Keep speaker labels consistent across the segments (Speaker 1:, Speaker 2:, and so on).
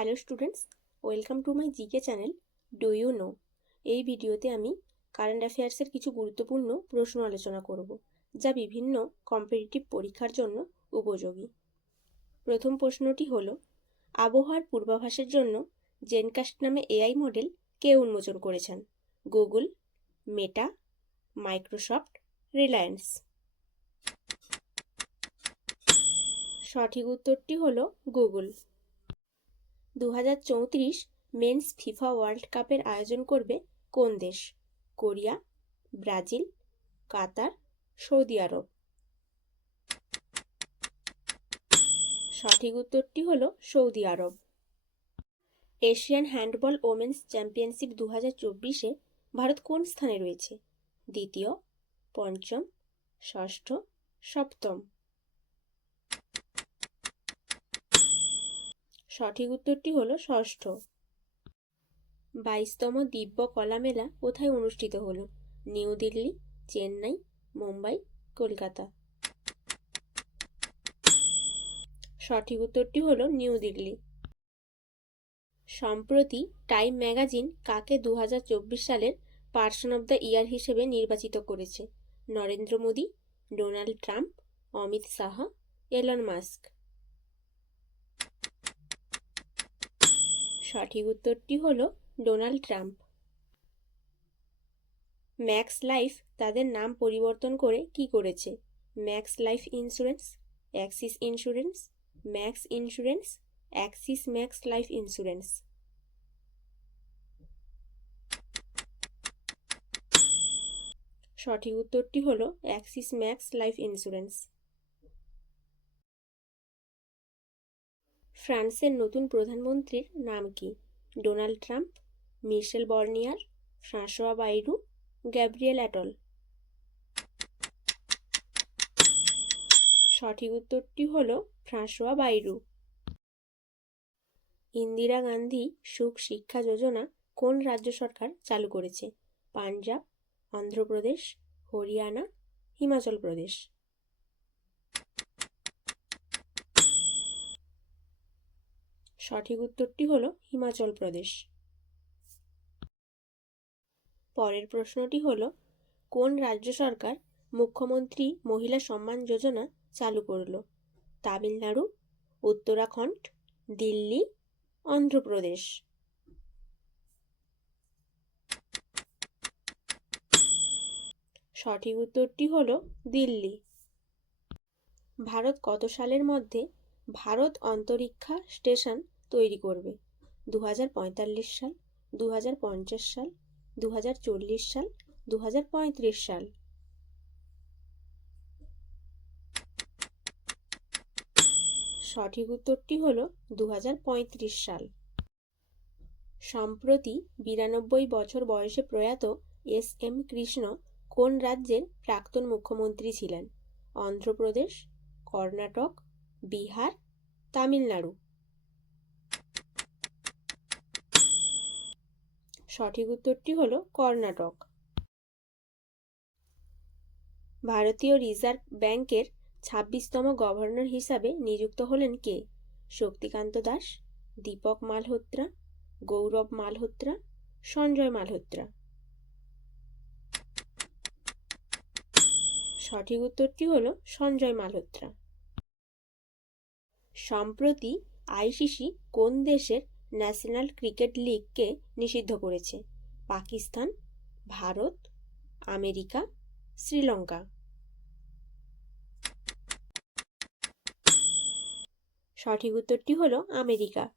Speaker 1: Hello students welcome to my GK channel do you know এই ভিডিওতে আমি current অ্যাফেয়ার্সের কিছু গুরুত্বপূর্ণ প্রশ্ন আলোচনা করব, যা বিভিন্ন কম্পিটিটিভ পরীক্ষার জন্য উপযোগী। প্রথম প্রশ্নটি হল, আবহাওয়ার পূর্বাভাসের জন্য জেনকাস্ট নামে এআই মডেল কে উন্মোচন করেছেন? গুগল মেটা মাইক্রোসফট রিলায়েন্স সঠিক উত্তরটি হলো গুগল দু হাজার চৌত্রিশ মেন্স ফিফা ওয়ার্ল্ড কাপের আয়োজন করবে কোন দেশ? Korea, Brazil, Qatar, Saudi Arab. সঠিক উত্তরটি হল Saudi Arab. Asian handball women's championship দু হাজার চব্বিশে ভারত কোন স্থানে রয়েছে? দ্বিতীয়, পঞ্চম, ষষ্ঠ, সপ্তম। সঠিক উত্তরটি হলো ষষ্ঠ। বাইশতম দিব্য কলা মেলা কোথায় অনুষ্ঠিত হলো? নিউ দিল্লি, চেন্নাই, মুম্বাই, কলকাতা। সঠিক উত্তরটি হলো নিউ দিল্লি। সম্প্রতি টাইম ম্যাগাজিন কাকে দু হাজার চব্বিশ সালের পার্সন অব দ্য ইয়ার হিসেবে নির্বাচিত করেছে? Narendra Modi, Donald Trump, Amit Shah, Elon Musk. সঠিক উত্তরটি হলো ডোনাল্ড ট্রাম্প। ম্যাক্স লাইফ তাদের নাম পরিবর্তন করে কি করেছে? Max Life insurance, Axis insurance, Max insurance, Axis Max Life insurance. সঠিক উত্তরটি হলো অ্যাক্সিস ম্যাক্স লাইফ ইন্স্যুরেন্স। ফ্রান্সের নতুন প্রধানমন্ত্রীর নাম কি? Donald Trump, Michel Barnier, François Bayrou, Gabriel Attal. সঠিক উত্তরটি হল ফ্রাঁসোয়া বাইরু। ইন্দিরা গান্ধী সুখ শিক্ষা যোজনা কোন রাজ্য সরকার চালু করেছে? পাঞ্জাব, অন্ধ্রপ্রদেশ, হরিয়ানা, হিমাচল প্রদেশ। সঠিক উত্তরটি হল হিমাচল প্রদেশ। পরের প্রশ্নটি হল, কোন রাজ্য সরকার মুখ্যমন্ত্রী মহিলা সম্মান যোজনা চালু করল? তামিলনাড়ু, উত্তরাখণ্ড, দিল্লি, অন্ধ্রপ্রদেশ। সঠিক উত্তরটি হল দিল্লি। ভারত কত সালের মধ্যে ভারত অন্তরীক্ষা স্টেশন তৈরি করবে। দু হাজার পঁয়তাল্লিশ সাল দু হাজার পঞ্চাশ সাল দু হাজার চল্লিশ সাল দু হাজার পঁয়ত্রিশ সাল। সঠিক উত্তরটি হল দু হাজার পঁয়ত্রিশ সাল। সম্প্রতি বিরানব্বই বছর বয়সে প্রয়াত এস এম কৃষ্ণ কোন রাজ্যের প্রাক্তন মুখ্যমন্ত্রী ছিলেন? অন্ধ্রপ্রদেশ, কর্ণাটক, বিহার, তামিলনাড়ু। সঠিক উত্তরটি হল কর্ণাটক। ভারতীয় রিজার্ভ ব্যাংকের ছাব্বিশতম গভর্নর হিসাবে নিযুক্ত হলেন কে? শক্তিকান্ত দাস, দীপক মালহোত্রা, গৌরব মালহোত্রা, সঞ্জয় মালহোত্রা। সঠিক উত্তরটি হল সঞ্জয় মালহোত্রা। সম্প্রতি আইসিসি কোন দেশের ন্যাশনাল ক্রিকেট লিগকে নিষিদ্ধ করেছে। পাকিস্তান, ভারত, আমেরিকা, শ্রীলঙ্কা। সঠিক উত্তরটি হলো আমেরিকা।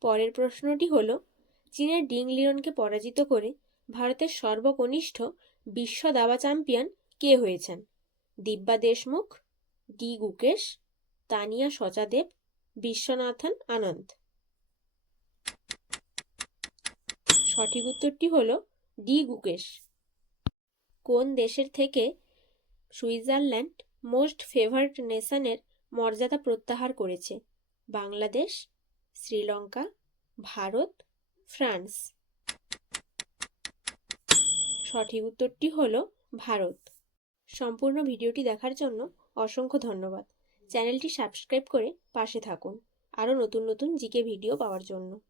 Speaker 1: পরের প্রশ্নটি হলো, চীনের ডিং লিরনকে পরাজিত করে ভারতের সর্বকনিষ্ঠ বিশ্ব দাবা চ্যাম্পিয়ন কে হয়েছেন? দিব্যা দেশমুখ, ডি গুকেশ, তানিয়া সচাদেব, বিশ্বনাথন আনন্দ। সঠিক উত্তরটি হল ডি, গুকেশ। কোন দেশের থেকে সুইজারল্যান্ড মোস্ট ফেভার্ড নেশনের মর্যাদা প্রত্যাহার করেছে? বাংলাদেশ, শ্রীলঙ্কা, ভারত, ফ্রান্স। সঠিক উত্তরটি হল ভারত। সম্পূর্ণ ভিডিওটি দেখার জন্য অসংখ্য ধন্যবাদ। চ্যানেলটি সাবস্ক্রাইব করে পাশে থাকুন। আরও নতুন নতুন জিকে ভিডিও পাওয়ার জন্য।